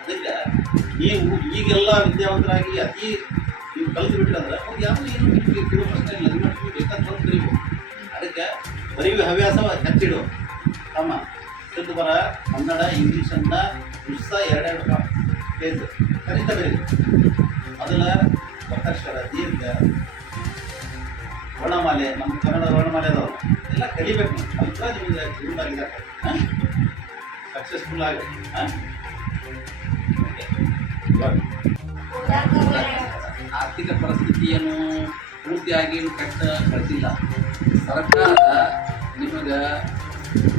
ಅದಕ್ಕೆ ನೀವು ಈಗೆಲ್ಲ ವಿದ್ಯಾವಂತರಾಗಿ ಅತಿ ನೀವು ಕಲಿತು ಬಿಟ್ರಂದ್ರೆ ಅವ್ರು ಯಾವುದೂ ಏನು ನಿಮಗೆ ಕೇಳೋ ಪ್ರಶ್ನೆ ಇಲ್ಲ ನೀವು ಬೇಕಾದ ಬಂದು ಅದಕ್ಕೆ ಬರೀ ಹವ್ಯಾಸ ಹೆಚ್ಚಿಡು ತಮ್ಮ ಶುದ್ಧ ಬರ ಕನ್ನಡ ಇಂಗ್ಲೀಷನ್ನು ಉತ್ಸ ಎರಡೆರಡು ಕಲಿತ ಬೇರೆ ಅದನ್ನು ಒತ್ತಕ್ಷರ ದೀರ್ಘ ವರ್ಣಮಾಲೆ ನಮ್ಮ ಕನ್ನಡ ವರ್ಣಮಾಲೆ ಎಲ್ಲ ಕಲಿಬೇಕು ಅಂತ ನಿಮಗೆ ಜೀವನ ಜೀವನದಾಗ ಸಕ್ಸಸ್ಫುಲ್ ಆಗಿ. ಹಾಂ? ಆರ್ಥಿಕ ಪರಿಸ್ಥಿತಿಯನ್ನು ಪೂರ್ತಿಯಾಗಿ ಕೆಟ್ಟ ಕಳಿಸಿಲ್ಲ ಸರ್ಕಾರ ನಿಮಗೆ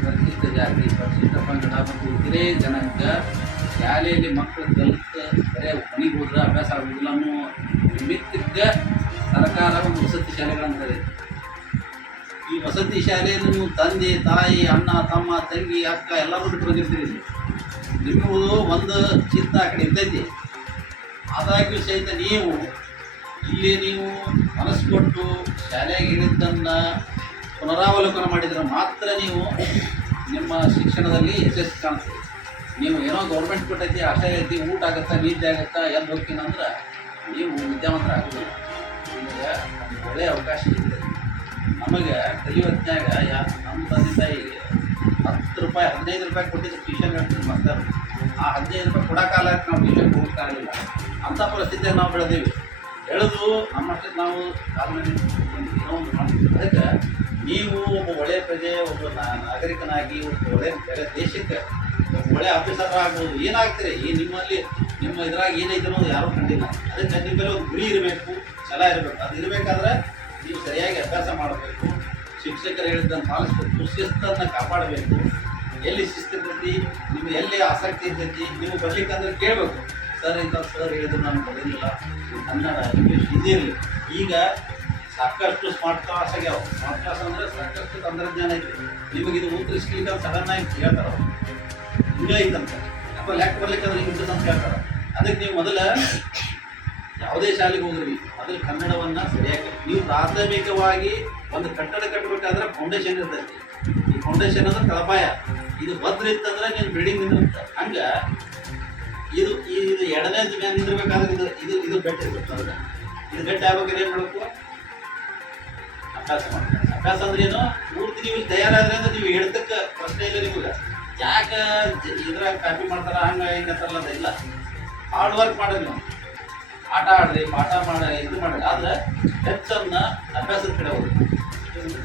ಪರಿಶಿಷ್ಟ ಜಾತಿ, ಪರಿಶಿಷ್ಟ ಪಂಗಡ ಮತ್ತು ಇತರೆ ಜನಕ್ಕೆ ಶಾಲೆಯಲ್ಲಿ ಮಕ್ಕಳು ಕಲಿತ ಬರೇ ಮನೆಗೆ ಹೋದ್ರೆ ಅಭ್ಯಾಸ ಆಗೋದಿಲ್ಲ ಅನ್ನೋ ನಿಮಿತ್ತಕ್ಕೆ ಸರ್ಕಾರ ಒಂದು ವಸತಿ ಶಾಲೆಗಳನ್ನು ತೆರೆದಿದೆ ಈ ವಸತಿ ಶಾಲೆಯನ್ನು ನೀವು ತಂದೆ, ತಾಯಿ, ಅಣ್ಣ, ತಮ್ಮ, ತಂಗಿ, ಅಕ್ಕ ಎಲ್ಲರೂ ಬಿಟ್ಟು ಬಂದಿರ್ತೀರಿ. ನಿಮ್ಮದು ಒಂದು ಚಿಂತ ಆ ಕಡೆ ಇದ್ದೈತಿ ಆದಾಗ್ಯೂ ಸಹಿತ ನೀವು ಇಲ್ಲಿ ನೀವು ಮನಸ್ಸು ಕೊಟ್ಟು ಶಾಲೆಗೆ ಪುನರಾವಲೋಕನ ಮಾಡಿದರೆ ಮಾತ್ರ ನೀವು ನಿಮ್ಮ ಶಿಕ್ಷಣದಲ್ಲಿ ಯಶಸ್ಸು ಕಾಣ್ತೀರಿ ನೀವು ಏನೋ ಗೌರ್ಮೆಂಟ್ ಕೊಟ್ಟೈತಿ ಅಷ್ಟೇ ಐತಿ, ಊಟ ಆಗುತ್ತಾ, ನೀತಿ ಆಗುತ್ತಾ, ಎಲ್ಲಿ ಹೋಗ್ತೀನಿ ಅಂದ್ರೆ ನೀವು ವಿದ್ಯಾವಂತರ ನಿಮಗೆ ಒಳ್ಳೆಯ ಅವಕಾಶ ಇದೆ. ನಮಗೆ ಕಲಿಯೋತ್ನಾಗ ಯಾ, ನಮ್ಮ ತಂದೆ ತಾಯಿ ಹತ್ತು ರೂಪಾಯಿ, ಹದಿನೈದು ರೂಪಾಯಿ ಕೊಟ್ಟಿದ್ದು ಟ್ಯೂಷನ್ ಹೇಳ್ತೀನಿ ಮಾಡ್ತಾರೆ ಆ ಹದಿನೈದು ರೂಪಾಯಿ ಕೊಡೋಕಾಲ ನಾವು ಟ್ಯೂಷನ್ ಹೋಗ್ತಾಗಿಲ್ಲ ಅಂಥ ಪರಿಸ್ಥಿತಿಯಾಗ ನಾವು ಬೆಳೆದೀವಿ. ಬೆಳೆದು ನಮ್ಮಷ್ಟಕ್ಕೆ ನಾವು ಅದಕ್ಕೆ ನೀವು ಒಬ್ಬ ಒಳ್ಳೆಯ ಪ್ರಜೆ, ಒಬ್ಬ ನಾಗರಿಕನಾಗಿ, ಒಬ್ಬ ಒಳ್ಳೆಯ ಬೇರೆ ದೇಶಕ್ಕೆ ಒಬ್ಬ ಒಳ್ಳೆಯ ಆಫೀಸರ್ ಆಗ್ಬೋದು. ಏನಾಗ್ತೀರಿ? ಈ ನಿಮ್ಮಲ್ಲಿ ನಿಮ್ಮ ಇದ್ರಾಗ ಏನೈತೆ ಅನ್ನೋದು ಯಾರೂ ಕಂಡಿಲ್ಲ. ಅದಕ್ಕೆ ಮೇಲೆ ಒಂದು ಗುರಿ ಇರಬೇಕು. ಛಲ ಇರಬೇಕು. ಅದು ಇರಬೇಕಾದ್ರೆ ನೀವು ಸರಿಯಾಗಿ ಅಭ್ಯಾಸ ಮಾಡಬೇಕು. ಶಿಕ್ಷಕರು ಹೇಳಿದ್ದನ್ನು ಪಾಲಿಸಬೇಕು ಶಿಸ್ತನ್ನು ಕಾಪಾಡಬೇಕು. ಎಲ್ಲಿ ಶಿಸ್ತು ಇರ್ತೈತಿ ನಿಮ್ಗೆ ಎಲ್ಲಿ ಆಸಕ್ತಿ ಇರ್ತೈತಿ ನೀವು ಬರ್ಲಿಕ್ಕಂದ್ರೆ ಕೇಳಬೇಕು. ಸರ್ ಇಂಥ ಸರ್ ಹೇಳಿದ್ರು, ನಾನು ಬರೋದಿಲ್ಲ. ಕನ್ನಡ ಇಂಗ್ಲೀಷ್ ಇದಿರಲಿ ಈಗ ಸಾಕಷ್ಟು ಸ್ಮಾರ್ಟ್ ಕ್ಲಾಸ್ ಆಗ್ಯಾವ. ಸ್ಮಾರ್ಟ್ ಕ್ಲಾಸ್ ಅಂದರೆ ಸಾಕಷ್ಟು ತಂತ್ರಜ್ಞಾನ ಐತಿ. ನಿಮಗೆ ಇದು ಉತ್ತರಿಸ್ಲಿಕ್ಕೆ ಸಡನ್ ಆಗಿ ಕೇಳ್ತಾರ ಅವ್ರು. ಹಿಂಗೆ ಐತಂತ ಅಪ್ಪ ಬರ್ಲಿಕ್ಕೆ ಬರ್ಲಿಕ್ಕಂದ್ರೆ ಹಿಂಗೆ ಅಂತ ಹೇಳ್ತಾರೆ ಅದಕ್ಕೆ ನೀವು ಮೊದಲ ಯಾವುದೇ ಶಾಲೆಗೆ ಹೋಗ್ರಿ ಅದ್ರ ಕನ್ನಡವನ್ನ ಸರಿಯಾಗಿ ನೀವು ಪ್ರಾಥಮಿಕವಾಗಿ ಒಂದು ಕಟ್ಟಡ ಕಟ್ಟಬೇಕಾದ್ರೆ ಫೌಂಡೇಶನ್ ಇರ್ತೈತಿ ಈ ಫೌಂಡೇಶನ್ ಅಂದ್ರೆ ತಳಪಾಯ. ಇದು ಭದ್ರ ಇತ್ತಂದ್ರೆ ನೀನು ಬಿಲ್ಡಿಂಗ್ ನಿಂದಿರುತ್ತೆ ಹಂಗ ಇದು ಇದು ಎರಡನೇ ಮ್ಯಾನ್ ನಿಂದಿರ್ಬೇಕಾದ್ರೆ ಇದು ಇದು ಇದು ಬೆಟ್ಟ ಇರ್ಬೇಕು ಅಂದ್ರೆ ಇದು ಬೆಟ್ಟ ಆಗ್ಬೇಕಾದ್ರೆ ಏನು ಮಾಡಬೇಕು? ಅಭ್ಯಾಸ ಮಾಡಬೇಕು. ಅಭ್ಯಾಸ ಅಂದ್ರೆ ಏನು? ಪೂರ್ತಿ ನೀವು ತಯಾರಾದ್ರೆ ಅಂದ್ರೆ ನೀವು ಹೇಳ್ತಕ್ಕ ಪ್ರಶ್ನೆ ಇಲ್ಲ ನಿಮಗೆ. ಯಾಕೆ ಇದ್ರಾಗ ಕಾಪಿ ಮಾಡ್ತಾರ, ಹಂಗ ಹಿಂಗ ಅಂತಾರಲ್ಲ ಇಲ್ಲ ಹಾರ್ಡ್ ವರ್ಕ್ ಮಾಡೋದು ನೀವು. ಆಟ ಆಡ್ರಿ, ಪಾಠ ಮಾಡಿ ಇದು ಮಾಡ್ರಿ. ಆದರೆ ಹೆಚ್ಚನ್ನು ಅಭ್ಯಾಸದ ಕಡೆ ಹೋಗ್ರಿ.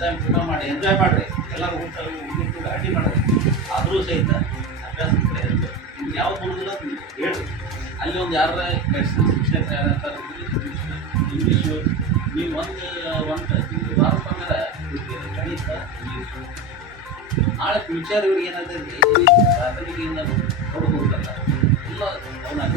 ಟೈಮ್ ಊಟ ಮಾಡಿ ಎಂಜಾಯ್ ಮಾಡಿರಿ. ಎಲ್ಲರೂ ಊಟ ಕೂಡ ಅಡ್ಡಿ ಮಾಡಿರಿ. ಆದರೂ ಸಹಿತ ಅಭ್ಯಾಸದ ಕಡೆ ಹೆಚ್ಚು ನಿಮ್ಗೆ ಯಾವ ಬರೋದಿಲ್ಲ ಹೇಳಿ ಅಲ್ಲಿ ಒಂದು ಯಾರ ಶಿಕ್ಷಕ ಯಾರಂತಾರೆ ಇಂಗ್ಲೀಷು ನೀವು ಒಂದು ಒಂದು ವಾರ ಮೇಲೆ ಗಣಿತ ಇಂಗ್ಲೀಷು ನಾಳೆ ಫ್ಯೂಚರ್ ಇವ್ರಿಗೆ ಏನಾಗ್ತದೆ ಪ್ರಾಥಮಿಕೆಯಿಂದ ನೋಡ್ಬೋದು ಹೋಗ್ತಾರಲ್ಲ. ಎಲ್ಲ ಅವನಾಗ